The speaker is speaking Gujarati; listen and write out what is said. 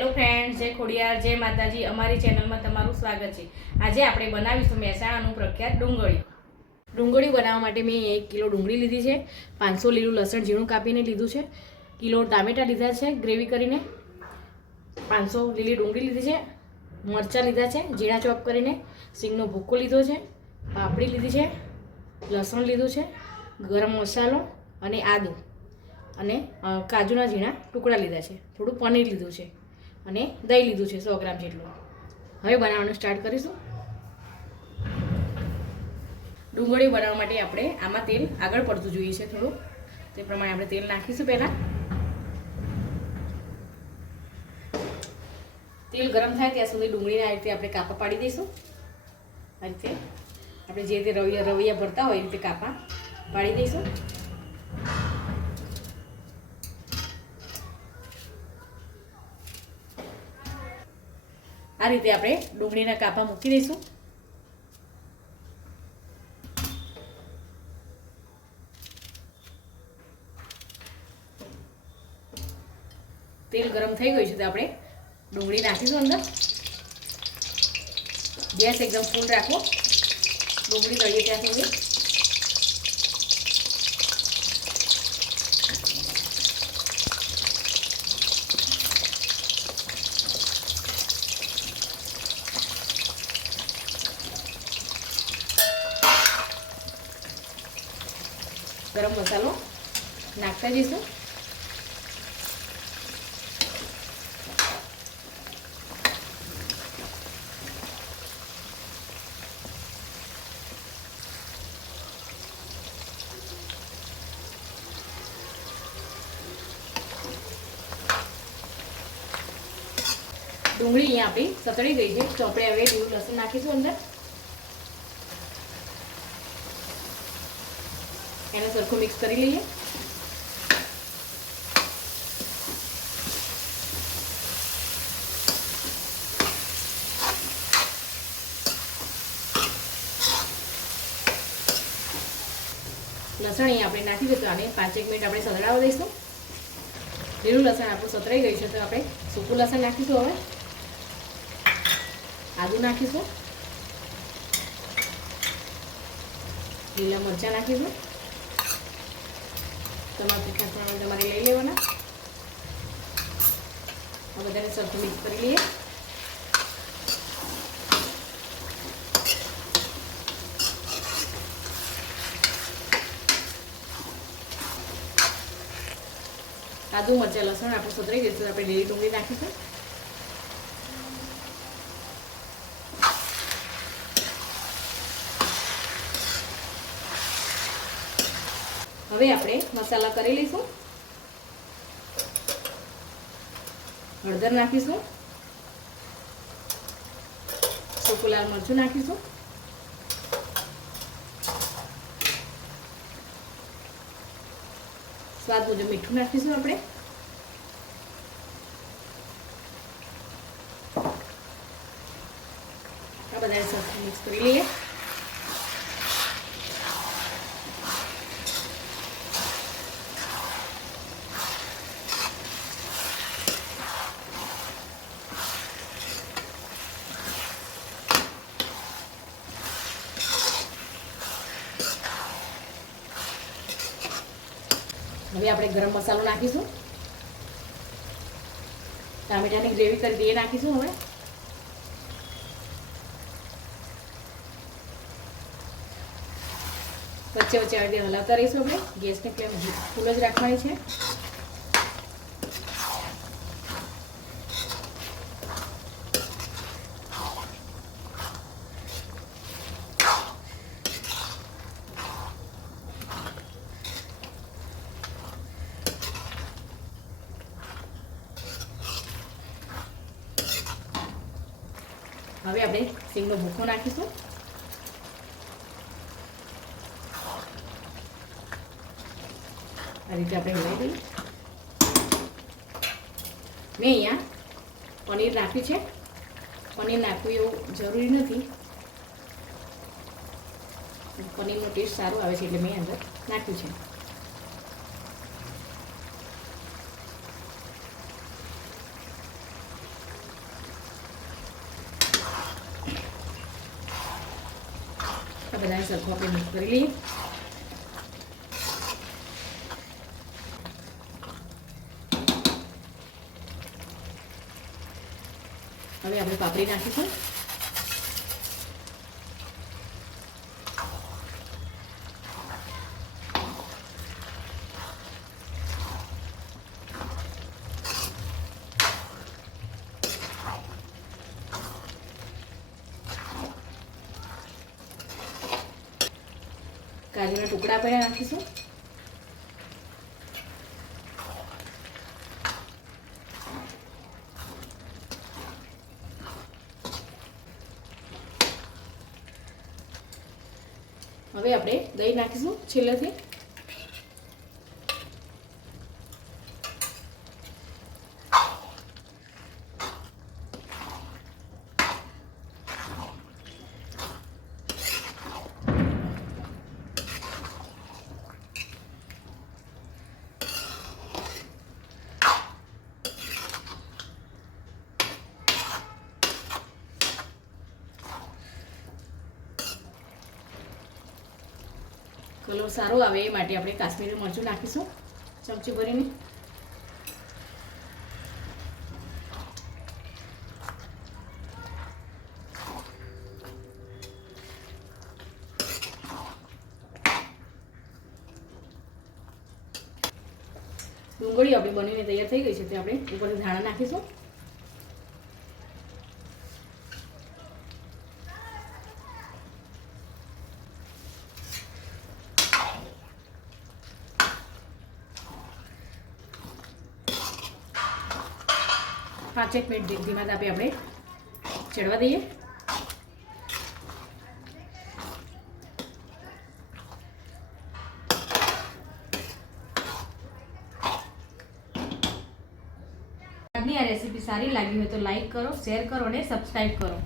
હેલો ફ્રેન્ડ્સ, જય ખોડિયાર, જય માતાજી. અમારી ચેનલમાં તમારું સ્વાગત છે. આજે આપણે બનાવીશું મહેસાણાનું પ્રખ્યાત ડુંગળી. ડુંગળી બનાવવા માટે મેં એક કિલો ડુંગળી લીધી છે, પાંચસો લીલું લસણ ઝીણું કાપીને લીધું છે, કિલો ટામેટાં લીધા છે, ગ્રેવી કરીને પાંચસો લીલી ડુંગળી લીધી છે, મરચાં લીધા છે, ઝીણા ચોપ કરીને સિંગનો ભૂકો લીધો છે, પાપડી લીધી છે, લસણ લીધું છે, ગરમ મસાલો અને આદું અને કાજુના ઝીણા ટુકડા લીધા છે. થોડું પનીર લીધું છે. અને દહીં લીધું છે સો ગ્રામ જેટલું. હવે બનાવવાનું સ્ટાર્ટ કરીશું. ડુંગળી બનાવવા માટે આપણે આમાં તેલ આગળ પડતું જોઈએ છે થોડું. તે પ્રમાણે આપણે તેલ નાખીશું પહેલાં. તેલ ગરમ થાય ત્યાં સુધી ડુંગળીને આ રીતે આપણે કાપા પાડી દઈશું. આ રીતે આપણે જે રીતે રવિયા રવૈયા ભરતા હોય એ રીતે કાપા પાડી દઈશું. આ રીતે આપણે ડુંગળીના કાપા મૂકી દઈશું. તેલ ગરમ થઈ ગયું છે તો આપણે ડુંગળી નાખીશું અંદર. ગેસ એકદમ ફૂલ રાખો. ડુંગળી તળીએ ત્યાં સુધી. ગરમ મસાલો નાખતા જઈશું. ડુંગળી અહીંયા આપણી સતળી ગઈ છે. તો હવે લીલું લસણ નાખીશું અંદર. એને સરખું મિક્સ કરી લઈએ. લસણ અહીં આપણે નાખી દઈશું આને પાંચેક મિનિટ આપણે સતડાવવા દઈશું. લીલું લસણ આપણું સતરાઈ ગયું છે, તો આપણે સૂકું લસણ નાખીશું હવે. આદુ નાખીશું. લીલા મરચાં નાખીશું. તમારા તીખા પ્રમાણે તમારે લઈ લેવાના. આ બધાને સરખું મિક્સ કરી લઈએ. આદુ મરચા, લસણ, આપણે સતરાઈ ગયું આપણે લીલી ડુંગળી નાખીશું. હવે આપણે મસાલા કરી લઈશું. હળદર નાખીશું. સૂકું લાલ મરચું નાખીશું. સ્વાદ મુજબ મીઠું નાખીશું આપણે. આ બધાને સરખું મિક્સ કરી લઈએ. હવે આપણે ગરમ મસાલો નાખીશું. ટામેટાની ગ્રેવી કરી દઈએ, નાખીશું હવે. વચ્ચે વચ્ચે આવી હલાવતા રહીશું આપણે. ગેસની ફ્લેમ ફૂલ જ રાખવાની છે. હવે આપણે સિંગનો ભૂખો નાખીશું. આ રીતે આપણે હલાવી દઈએ. મેં અહીંયા પનીર નાખ્યું છે. પનીર નાખવું એવું જરૂરી નથી. પનીરનો ટેસ્ટ સારો આવે છે એટલે મેં અંદર નાખ્યું છે. બધાને સરખો આપણે મિક્સ કરી લઈએ હવે આપણે પાપડી નાખીશું કાજુના ટુકડા પહેલાં નાખીશું. હવે આપણે દહીં નાખીશું છેલ્લેથી. કલર સારો. આવે એ માટે આપણે કાશ્મીરી મરચું નાખીશું. ચમચી ભરીને. ડુંગળી આપણી બનીને તૈયાર થઈ ગઈ છે, તે આપણે ઉપરથી ધાણા નાખીશું. પાંચેક મિનિટ ધીમા તાપે આપણે. ચડવા દઈએ. આજની આ રેસીપી સારી લાગી હોય તો લાઈક કરો, શેર કરો અને સબસ્ક્રાઈબ કરો.